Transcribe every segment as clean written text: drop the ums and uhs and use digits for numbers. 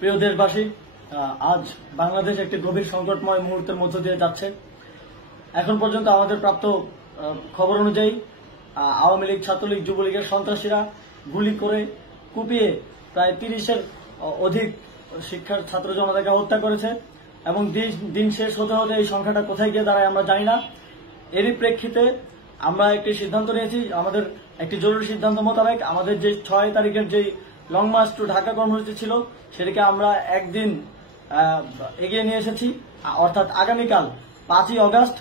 প্রিয় দেশবাসী, আজ বাংলাদেশ একটি গভীর সংকটময় মুহূর্তের মধ্য দিয়ে যাচ্ছে। এখন পর্যন্ত আমাদের প্রাপ্ত খবর অনুযায়ী আওয়ামী লীগ, ছাত্রলীগ, যুবলীগের সন্ত্রাসীরা গুলি করে কুপিয়ে প্রায় 30-এর অধিক শিক্ষার ছাত্র জনতাকে হত্যা করেছে এবং দিন শেষ হতে হতে এই সংখ্যাটা কোথায় গিয়ে দাঁড়ায় আমরা জানি না। এরই প্রেক্ষিতে আমরা একটি সিদ্ধান্ত নিয়েছি। আমাদের একটি জরুরি সিদ্ধান্ত মোতাবেক আমাদের যে 6 তারিখের যে লং মার্চ টু ঢাকা কর্মসূচি ছিল সেটাকে আমরা একদিন এগিয়ে নিয়ে এসেছি। অর্থাৎ আগামীকাল 5ই আগস্ট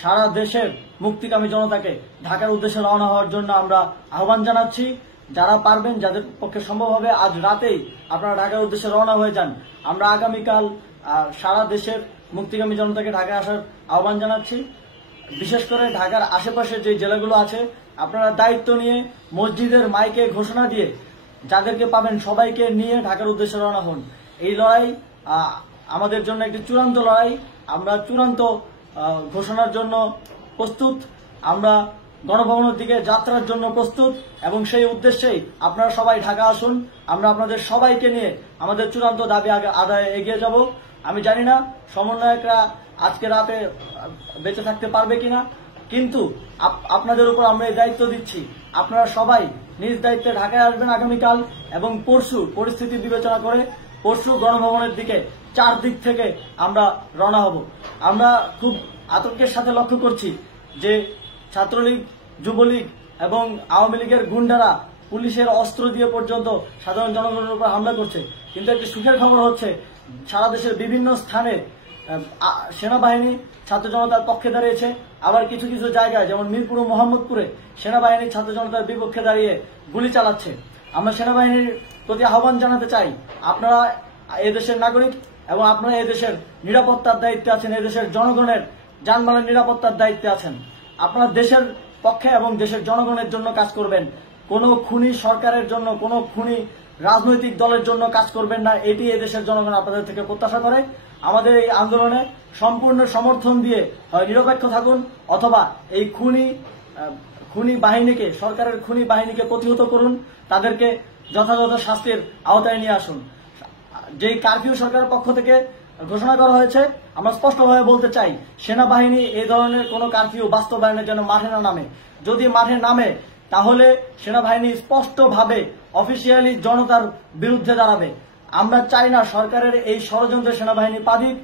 সারা দেশের মুক্তিকামী জনতাকে ঢাকার উদ্দেশ্যে রওনা হওয়ার জন্য আমরা আহ্বান জানাচ্ছি। যারা পারবেন, যাদের পক্ষে সম্ভব হবে, আজ রাতেই আপনারা ঢাকার উদ্দেশ্যে রওনা হয়ে যান। আমরা আগামীকাল সারা দেশের মুক্তিকামী জনতাকে ঢাকায় আসার আহ্বান জানাচ্ছি। বিশেষ করে ঢাকার আশেপাশের যে জেলাগুলো আছে, আপনারা দায়িত্ব নিয়ে মসজিদের মাইকে ঘোষণা দিয়ে যাদেরকে পাবেন সবাইকে নিয়ে ঢাকার উদ্দেশ্যে রওনা হন। এই লড়াই আমাদের জন্য একটি চূড়ান্ত লড়াই। আমরা চূড়ান্ত ঘোষণার জন্য প্রস্তুত। আমরা গণভবনের দিকে যাত্রার জন্য প্রস্তুত এবং সেই উদ্দেশ্যেই আপনারা সবাই ঢাকা আসুন। আমরা আপনাদের সবাইকে নিয়ে আমাদের চূড়ান্ত দাবি আদায়ে এগিয়ে যাব। আমি জানি না সমন্বয়করা আজকে রাতে বেঁচে থাকতে পারবে কিনা, কিন্তু আপনাদের উপর আমরা এই দায়িত্ব দিচ্ছি। আপনারা সবাই নিজ দায়িত্বে ঢাকায় আসবেন আগামীকাল এবং পরশু পরিস্থিতি বিবেচনা করে পরশু গণভবনের দিকে 4 দিক থেকে আমরা রওনা হব। আমরা খুব আতঙ্কের সাথে লক্ষ্য করছি যে ছাত্রলীগ, যুবলীগ এবং আওয়ামী লীগের গুন্ডারা পুলিশের অস্ত্র দিয়ে পর্যন্ত সাধারণ জনগণের উপর হামলা করছে। কিন্তু একটি সুখের খবর হচ্ছে, সারা দেশের বিভিন্ন স্থানে সেনাবাহিনী ছাত্র জনতার পক্ষে দাঁড়িয়েছে। আবার কিছু কিছু জায়গায় যেমন মিরপুর ও মোহাম্মদপুরে সেনাবাহিনী ছাত্র জনতার বিপক্ষে দাঁড়িয়ে গুলি চালাচ্ছে। আমরা সেনাবাহিনীর প্রতি আহ্বান জানাতে চাই, আপনারা এদেশের নাগরিক এবং আপনারা এদেশের নিরাপত্তার দায়িত্বে আছেন, এদেশের জনগণের যানবাহনের নিরাপত্তার দায়িত্বে আছেন। আপনারা দেশের পক্ষে এবং দেশের জনগণের জন্য কাজ করবেন। কোনো খুনি সরকারের জন্য, কোনো খুনি রাজনৈতিক দলের জন্য কাজ করবেন না। এটি এদেশের জনগণ আপনাদের থেকে প্রত্যাশা করে। আমাদের এই আন্দোলনে সম্পূর্ণ সমর্থন দিয়ে হয় নিরপেক্ষ থাকুন, অথবা এই খুনি বাহিনীকে, সরকারের খুনি বাহিনীকে প্রতিহত করুন, তাদেরকে যথাযথ শাস্তির আওতায় নিয়ে আসুন। যেই কারফিউ সরকারের পক্ষ থেকে ঘোষণা করা হয়েছে, আমরা স্পষ্টভাবে বলতে চাই, সেনাবাহিনী এই ধরনের কোনো কারফিউ বাস্তবায়নের জন্য মাঠে না নামে। যদি মাঠে নামে তাহলে সেনাবাহিনী স্পষ্টভাবে অফিসিয়ালি জনতার বিরুদ্ধে দাঁড়াবে। আমরা চাই না সরকারের এই ষড়যন্ত্রে সেনাবাহিনী পা দিক।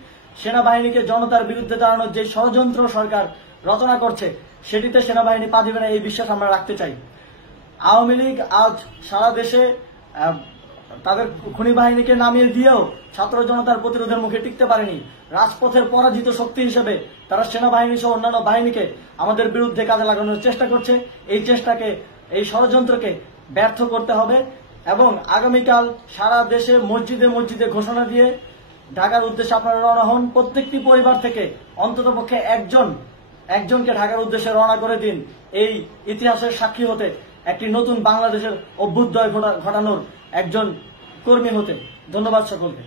সেনাবাহিনীকে জনতার বিরুদ্ধে দাঁড়ানোর যে ষড়যন্ত্র সরকার রচনা করছে সেটিতে সেনাবাহিনী পা দিবে না, এই বিশ্বাস আমরা রাখতে চাই। আওয়ামী লীগ আজ সারা দেশে তাদের খুনি বাহিনীকে নামিয়ে দিয়েও ছাত্র জনতার প্রতিরোধের মুখে টিকতে পারেনি। রাজপথের পরাজিত শক্তি হিসেবে তারা সেনাবাহিনী সহ অন্যান্য বাহিনীকে আমাদের বিরুদ্ধে কাজে লাগানোর চেষ্টা করছে। এই চেষ্টাকে, এই ষড়যন্ত্রকে ব্যর্থ করতে হবে এবং আগামীকাল সারা দেশে মসজিদে মসজিদে ঘোষণা দিয়ে ঢাকার উদ্দেশ্যে আপনারা রওনা হন। প্রত্যেকটি পরিবার থেকে অন্ততপক্ষে একজনকে ঢাকার উদ্দেশ্যে রওনা করে দিন, এই ইতিহাসের সাক্ষী হতে, একটি নতুন বাংলাদেশের অভ্যুদয় ঘটানোর একজন কর্মী হতে। ধন্যবাদ সকলকে।